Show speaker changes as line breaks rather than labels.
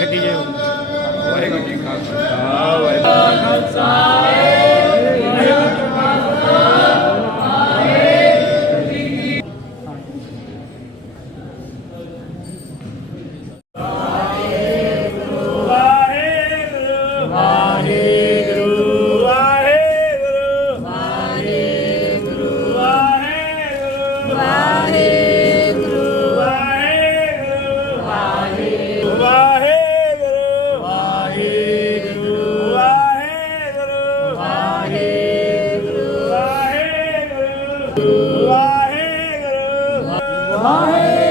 ਛੱਡੀ ਜਾਓ ਵਾਹਿਗੁਰੂ ਜੀ ਖਾਲਸਾ।
ਵਾਹਿਗੁਰੂ
ਖਾਲਸਾ ਵਾਹਿਗੁਰੂ।
ਵਾਹਿਗੁਰੂ।